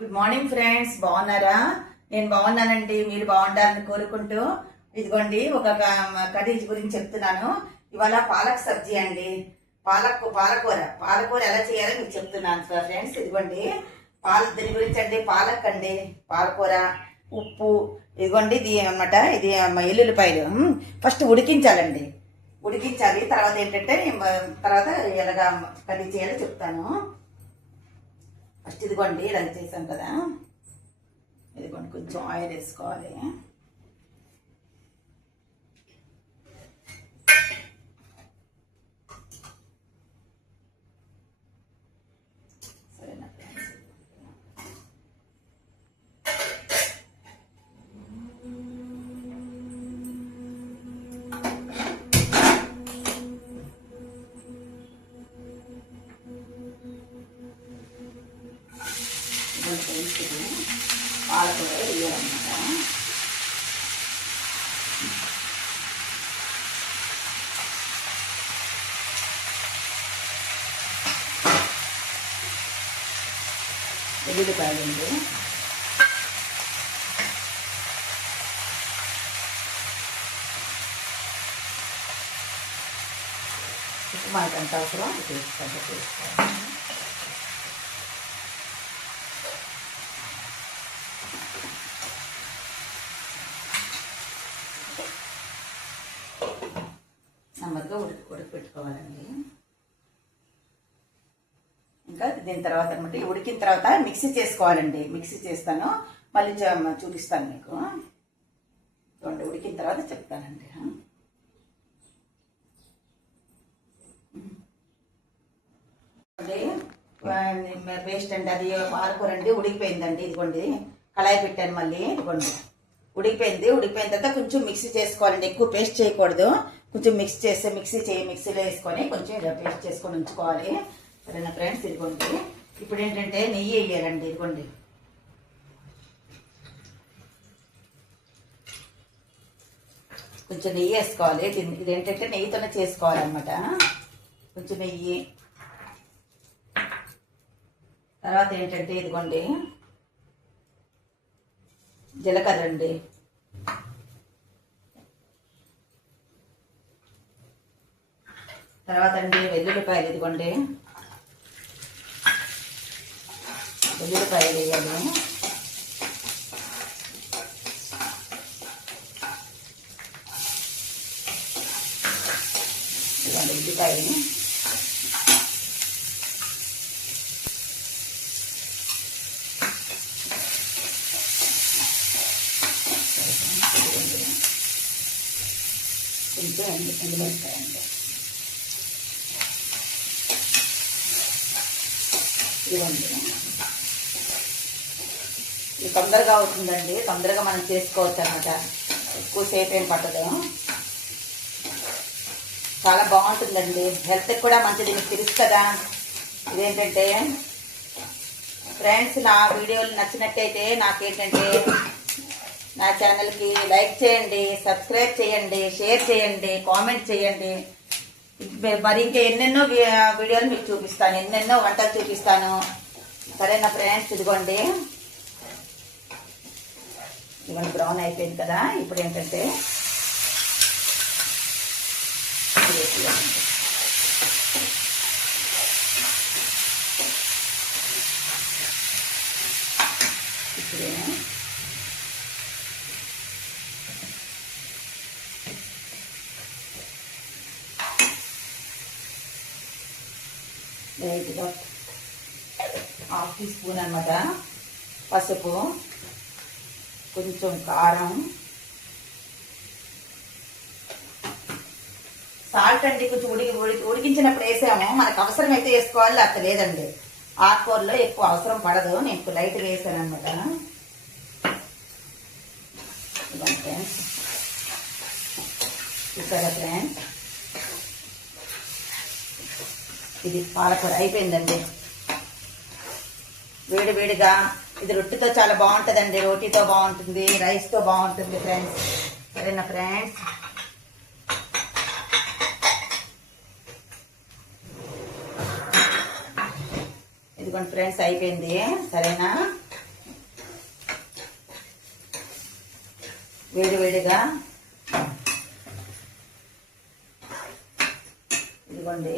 Good morning friends, బాగున్నారా? నేను బాగున్నానండి. మీరు బాగుండాలని కోరుకుంటూ ఇదిగోండి ఒక కర్రీ గురించి చెప్తున్నాను. ఇవాళ పాలక్ సబ్జీ అండి. పాలకూర ఎలా చేయాలో మీకు చెప్తున్నాను ఫ్రెండ్స్. ఇదిగోండి దీని గురించి అండి. పాలక్ అండి, పాలకూర, ఉప్పు, ఇదిగోండి ఇది అన్నమాట. ఇది ఎల్లుల్లిపాయలు ఫస్ట్ ఉడికించాలండి. ఉడికించాలి. తర్వాత ఏంటంటే తర్వాత ఎలాగా కర్రీ చేయాలో చెప్తాను. ఫస్ట్ ఇదిగోండి ఇలా చేసాం కదా, ఇదిగోండి కొంచెం ఆయిల్ వేసుకోవాలి. సరేనా ఫ్రెండ్స్? పాలకూర వేయాలన్నమాట. ఎల్లుల్లిపాయలు అండి. ఉప్పు మనకు ఎంత అవసరం తీసుకోవాలి. నెమ్మదిగా ఉడకపెట్టుకోవాలండి. ఇంకా దీని తర్వాత అనమాట ఉడికిన తర్వాత మిక్సీ చేసుకోవాలండి. మిక్సీ చేస్తాను, మళ్ళీ చూపిస్తాను మీకు. చూడండి ఉడికిన తర్వాత చెప్తానండి. పేస్ట్ అండి, అది పాలకూర అండి ఉడికిపోయిందండి. ఇదిగోండి కళాయి పెట్టాను, మళ్ళీ ఇదిగోండి ఉడికిపోయింది. ఉడికిపోయిన తర్వాత కొంచెం మిక్సీ చేసుకోవాలండి. ఎక్కువ పేస్ట్ చేయకూడదు, కొంచెం మిక్సీలో వేసుకొని కొంచెం ఇలా పేస్ట్ చేసుకొని ఉంచుకోవాలి. సరేనా ఫ్రెండ్స్? ఇదిగోండి ఇప్పుడు ఏంటంటే నెయ్యి వేయాలండి. ఇదిగోండి కొంచెం నెయ్యి వేసుకోవాలి. ఇదేంటంటే నెయ్యితోనే చేసుకోవాలన్నమాట. కొంచెం నెయ్యి, తర్వాత ఏంటంటే ఇదిగోండి జీలకర్ర అండి, తర్వాత అండి వెల్లుల్లిపాయలు. ఇదిగోండి వెల్లుల్లిపాయలు వేయాలి. ఇదిగోండి ఉల్లిపాయలు, కొంచెం ఎండుమిరపకాయ అండి. ఇవ్వండి, ఇది తొందరగా అవుతుందండి. తొందరగా మనం చేసుకోవచ్చు అన్నమాట. ఎక్కువసేపు ఏం పట్టదు. చాలా బాగుంటుందండి. హెల్త్కి కూడా మంచిది. మీకు తెలుసు కదా. ఇదేంటంటే ఫ్రెండ్స్, నా వీడియోలు నచ్చినట్టయితే నాకేంటంటే నా ఛానల్కి లైక్ చేయండి, సబ్స్క్రైబ్ చేయండి, షేర్ చేయండి, కామెంట్ చేయండి. మరి ఇంకా ఎన్నెన్నో వీడియోలు మీకు చూపిస్తాను, ఎన్నెన్నో వంటలు చూపిస్తాను. సరేనా ఫ్రెండ్స్? ఇదిగోండి బ్రౌన్ అయిపోయింది కదా. ఇప్పుడు ఏంటంటే ఇప్పుడే లైట్గా 1/2 టీ స్పూన్ అన్నమాట పసుపు, కొంచెం కారం, సాల్ట్ అండి. కొంచెం ఉడికించినప్పుడు వేసాము. మనకు అవసరం అయితే వేసుకోవాలి, లేకపోతే లేదండి. ఆకుకూరలో ఎక్కువ అవసరం పడదు. నేను లైట్గా వేసాను అనమాట. ఫ్రెండ్స్ చూసారా ఫ్రెండ్స్? ఇది పాలకూర అయిపోయిందండి. వేడి వేడిగా ఇది రొట్టెతో చాలా బాగుంటుందండి. రోటీతో బాగుంటుంది, రైస్తో బాగుంటుంది ఫ్రెండ్స్. సరేనా ఫ్రెండ్స్? ఇదిగోండి ఫ్రెండ్స్ అయిపోయింది. సరేనా? వేడివేడిగా ఇదిగోండి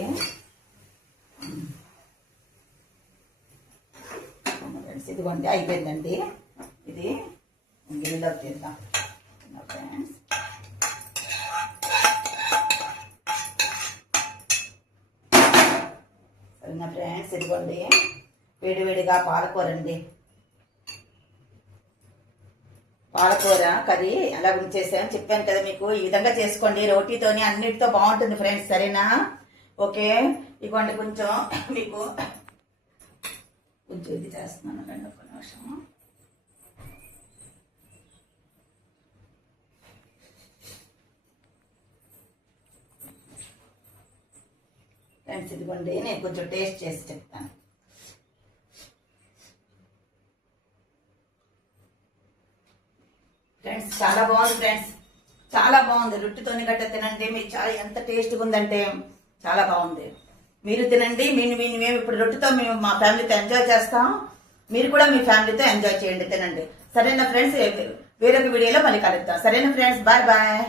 ఫ్రెండ్స్, ఇదిగోండి అయిపోయిందండి. ఇది గిన్నెలో తీద్దాం ఫ్రెండ్స్. సరేనా ఫ్రెండ్స్, ఇదిగోండి వేడివేడిగా పాలకూర అండి. పాలకూర కర్రీ ఎలా ఉంచేసాను చెప్పాను కదా మీకు. ఈ విధంగా చేసుకోండి, రోటీతోని అన్నిటితో బాగుంటుంది ఫ్రెండ్స్. సరేనా? ఓకే, ఇదిగోండి కొంచెం మీకు కొంచెం ఇది చేస్తున్నాను రండి, ఒక్క నిమిషం. ఫ్రెండ్స్ ఇదిగోండి నేను కొంచెం టేస్ట్ చేసి చెప్తాను. ఫ్రెండ్స్ చాలా బాగుంది ఫ్రెండ్స్, చాలా బాగుంది. రొట్టెతోని గట్ట తినండి, మీకు చాలా ఎంత టేస్ట్గా ఉందంటే చాలా బాగుంది. మీరు తినండి. మేము ఇప్పుడు రొట్టెతో మేము మా ఫ్యామిలీతో ఎంజాయ్ చేస్తాం. మీరు కూడా మీ ఫ్యామిలీతో ఎంజాయ్ చేయండి, తినండి. సరేనా ఫ్రెండ్స్, వేరొక వీడియోలో మళ్ళీ కలుద్దాం. సరేనా ఫ్రెండ్స్, బాయ్ బాయ్.